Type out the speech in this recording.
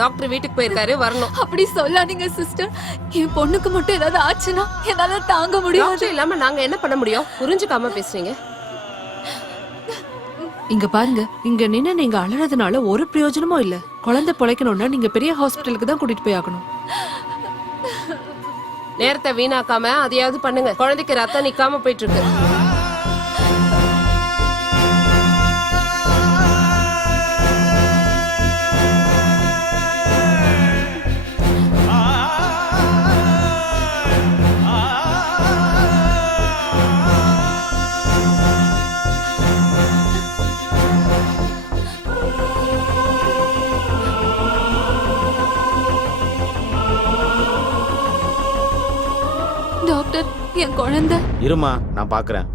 Doctor வீட்டுக்கு போயிருக்காரு, வரணும். அப்படி சொல்லாதீங்க சிஸ்டர். என் பொண்ணுக்கு மட்டும் ஏதாவது ஆச்சுன்னா என்னால தாங்க முடியாது. டாக்டர் இல்லாம நாங்க என்ன பண்ண முடியும்? புரிஞ்சுக்காம பேசுறீங்க. இங்க பாருங்க, இங்க நின்னு நீங்க அலறதுனால ஒரு பிரயோஜனமும் இல்ல. குழந்தை பிழைக்கணும்னா நீங்க பெரிய ஹாஸ்பிட்டலுக்கு தான் கூட்டிட்டு போய் ஆகணும். நேரத்தை வீணாக்காம அதையாவது பண்ணுங்க. குழந்தைக்கு ரத்தம் நிக்காம போயிட்டு இருக்கு. டாக்டர், என் குழந்தை. இருமா, நான் பாக்குறேன்.